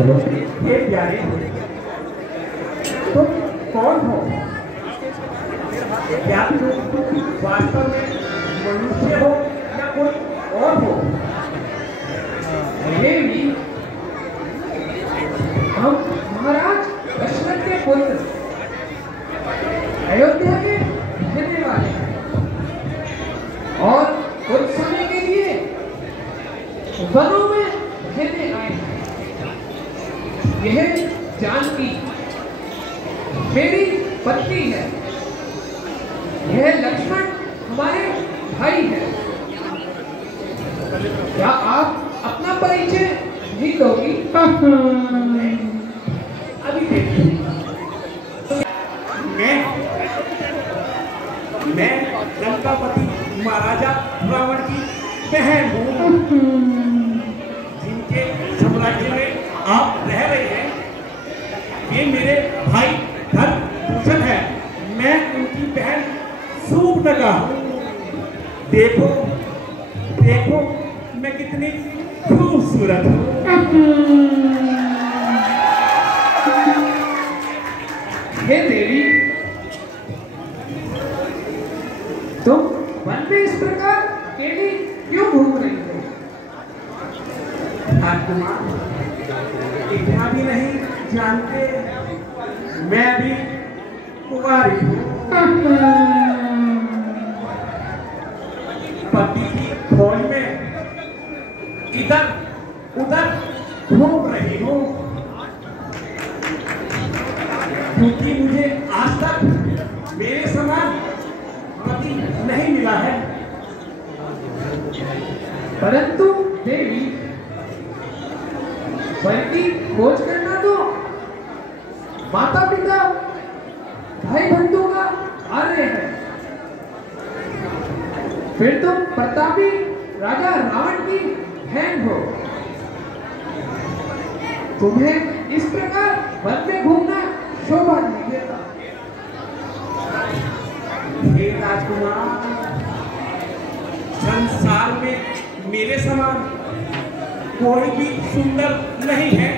हे प्यारे, तुम कौन हो? क्या तुम वास्तव में मनुष्य हो या कोई और हो? देवी, हम महाराज दशरथ के पुत्र अयोध्या के रहने वाले हैं और कुछ समय के लिए वनों में रहने आए हैं। यह जानकी मेरी पत्नी है, यह लक्ष्मण हमारे भाई है। क्या आप अपना परिचय नहीं दोगी? अभी देखिए, मैं लंकापति महाराजा रावण की बहन हूँ, जिनके साम्राज्य में आप रह रहे हैं। ये मेरे भाई धनभूषण है, मैं उनकी बहन शूर्पणखा हूँ। देखो देखो मैं कितनी खूबसूरत हूँ। हे देवी, तुम वन में इस प्रकार अकेली क्यों घूम रही हो? राजकुमार, इतना भी नहीं जानते, मैं भी कुंवारी हूँ। पति की खोज में इधर उधर घूम रही हूँ, क्योंकि मुझे आज तक मेरे समान पति नहीं मिला है। परंतु देवी, वन की खोज करना तो माता पिता भाई बंधु का कार्य है। फिर तुम प्रतापी राजा रावण की बहन हो, तुम्हें इस प्रकार वन में घूमना शोभा नहीं देता। हे राजकुमार, संसार में मेरे समान कोई भी सुंदर नहीं है।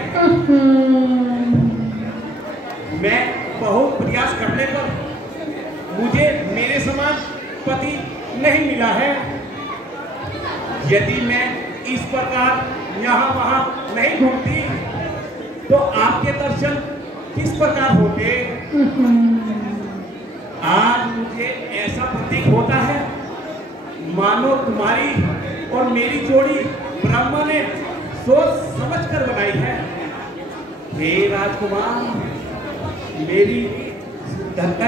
मैं बहुत प्रयास करने पर मुझे मेरे समान पति नहीं मिला है। यदि मैं इस प्रकार यहाँ वहाँ नहीं घूमती तो आपके दर्शन किस प्रकार होते? आज मुझे ऐसा प्रतीक होता है मानो तुम्हारी और मेरी जोड़ी ब्रह्मा ने सोच समझकर बनाई है। हे राजकुमार, मेरी सुंदरता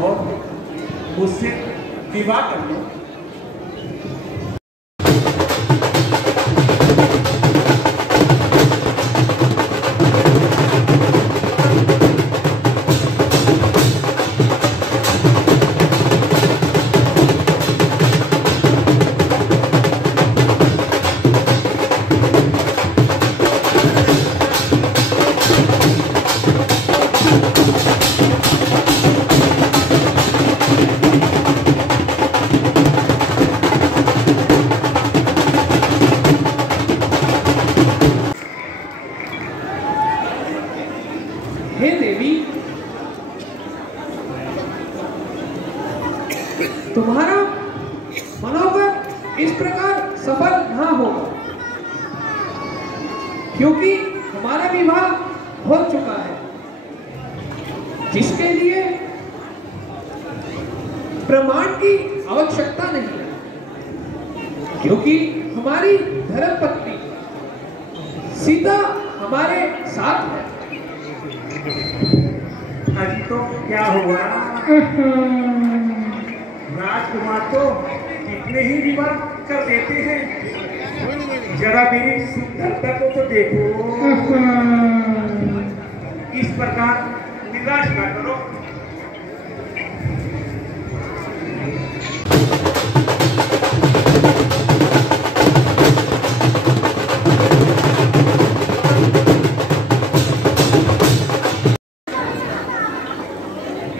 और मुझसे विवाह कर लो। हे देवी, तुम्हारा मनोबल इस प्रकार सफल ना होगा, क्योंकि हमारा विवाह हो चुका है, जिसके लिए प्रमाण की आवश्यकता नहीं है, क्योंकि हमारी धर्मपत्नी सीता हमारे साथ है। अजी तो क्या हुआ? राजकुमार तो कितने ही विवाह कर देते हैं, जरा मेरी सुंदरता को तो देखो। इस प्रकार निराश ना करो।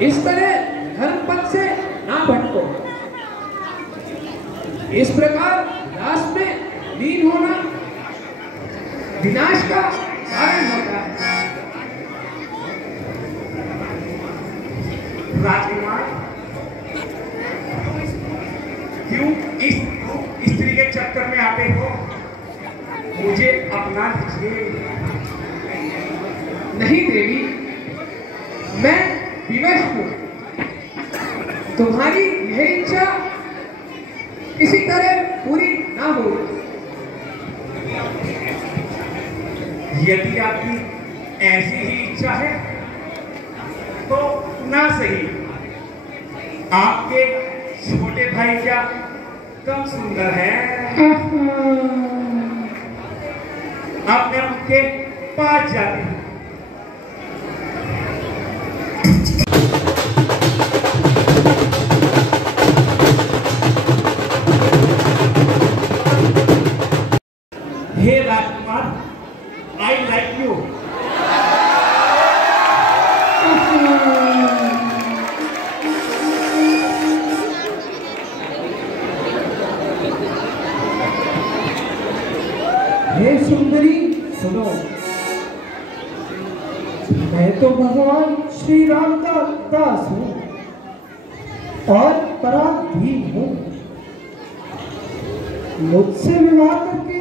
इस तरह धर्मपथ से ना भटको। इस प्रकार दास में लीन होना विनाश का कारण होता है। राजकुमार, क्यों इस स्त्री के चक्कर में आते हो? मुझे अपना लीजिए। नहीं देवी, मैं विवश हूँ। तुम्हारी यह इच्छा किसी तरह पूरी ना हो। यदि आपकी ऐसी ही इच्छा है तो ना सही। आपके छोटे भाई क्या कम सुंदर है? अब मैं उनके पास जाती हूँ। हे राजकुमार, I like you. हे सुंदरी, सुनो। मैं तो भगवान श्री राम का दास हूँ और पराधीन हूँ। मुझसे विवाह करके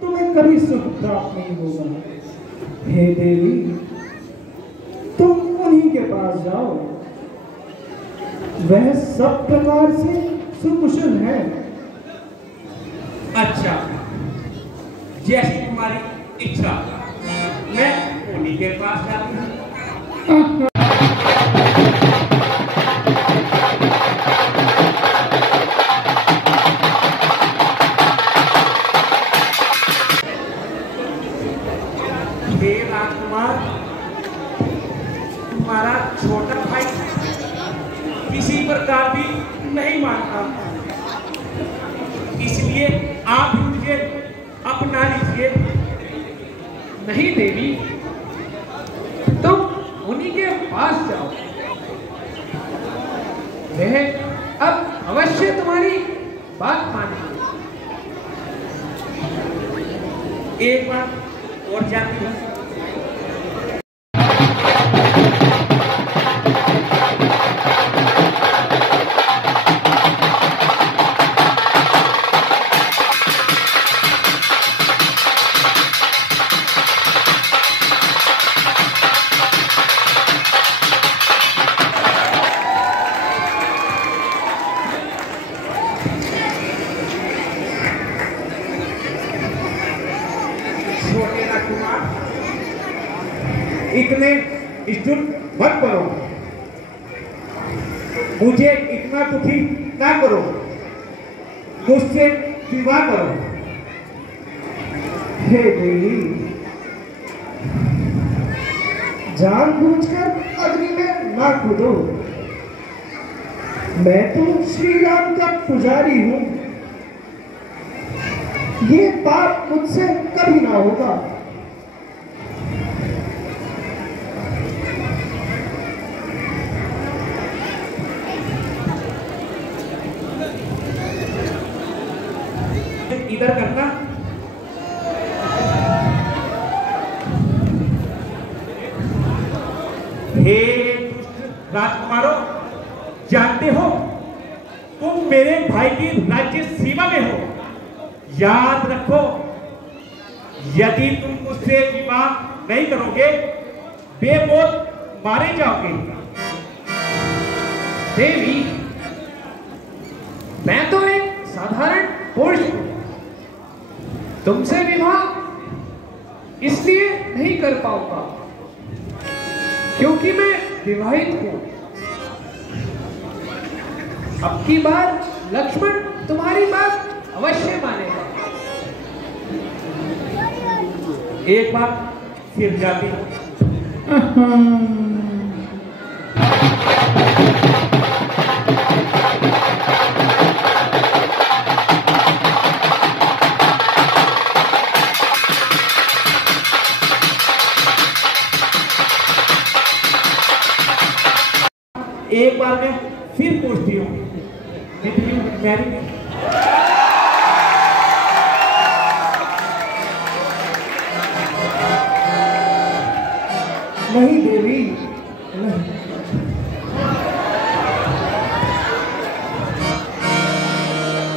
तुम्हें कभी सुख प्राप्त नहीं होगा। हे देवी, तुम उन्हीं के पास जाओ। वह सब प्रकार से सुकुशल है। अच्छा, जैसी तुम्हारी इच्छा। मैं उन्हीं के पास जाती हूँ। हे राजकुमार, तुम्हारा छोटा भाई किसी प्रकार भी नहीं मानता, इसलिए आप भी मुझे अपना लीजिए। नहीं देवी, तुम उन्हीं के पास जाओ। वह अब अवश्य तुम्हारी बात मानेंगे। एक बार और जाती हूँ। छोटे राजकुमार, इतने स्टूल मत करो। मुझे इतना दुखी ना करो। मुझसे विवाह करो। हे देवी, जानबूझकर अग्नि में ना कूदो। मैं तो श्री राम का पुजारी हूँ। ये पाप मुझसे कभी ना होगा। इधर करना। हे दुष्ट राजकुमारों, जानते हो तुम मेरे भाई की राज्य सीमा में हो। याद रखो, यदि तुम मुझसे विवाह नहीं करोगे, बेमौत मारे जाओगे। देवी, मैं तो एक साधारण पुरुष हूँ। तुमसे विवाह इसलिए नहीं कर पाऊंगा क्योंकि मैं विवाहित हूँ। अब की बार लक्ष्मण तुम्हारी बात अवश्य मानेगा। एक बार फिर जाती हूँ। एक बार मैं फिर पूछती हूँ, मैरी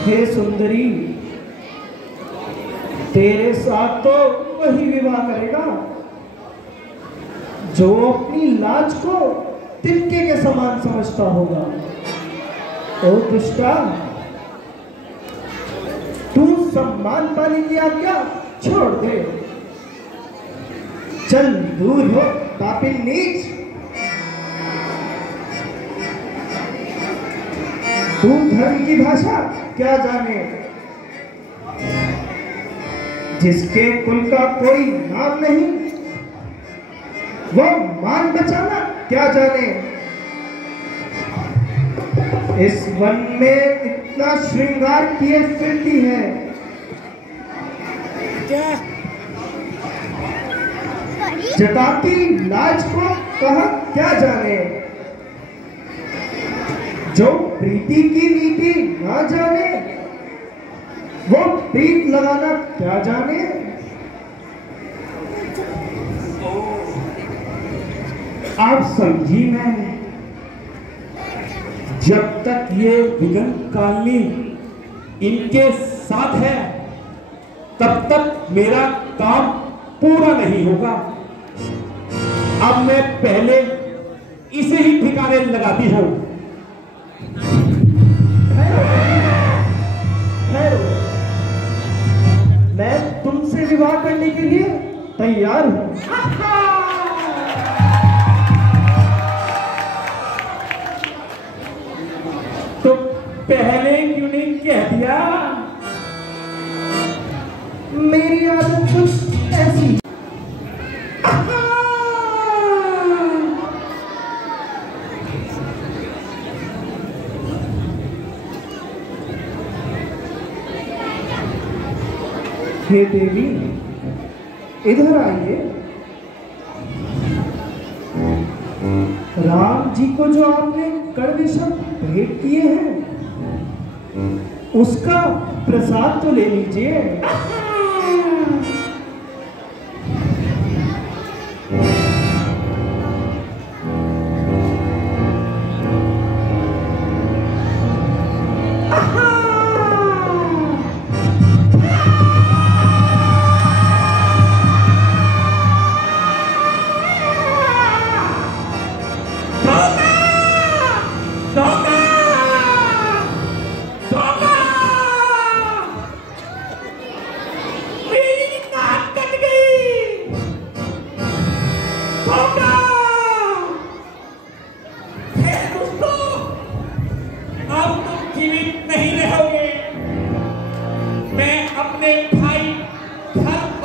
हे सुंदरी, तेरे साथ तो वही विवाह करेगा जो अपनी लाज को तिनके के समान समझता होगा। ओ दुष्टा, तू सम्मान पाने की आज्ञा छोड़ दे। चल दूर हो पापी नीच। तू धर्म की भाषा क्या जाने, जिसके कुल का कोई नाम नहीं वो मान बचाना क्या जाने। इस वन में इतना श्रृंगार किए फिरती है, जताती लाज को कहा क्या जाने। जो प्रीति की नीति ना जाने वो प्रीत लगाना क्या जाने। आप समझी मैं, जब तक ये विघन कालनी इनके साथ है तब तक मेरा काम पूरा नहीं होगा। अब मैं पहले इसे ही ठिकाने लगाती हूं। मैं तुमसे विवाह करने के लिए तैयार हूं। तो पहले क्यों नहीं कह दिया? मेरी आदत कुछ ऐसी। हे देवी, इधर आइए। राम जी को जो आपने कड़वे शब्द भेंट किए हैं उसका प्रसाद तो ले लीजिए। नहीं रहोगे। मैं अपने भाई धर्म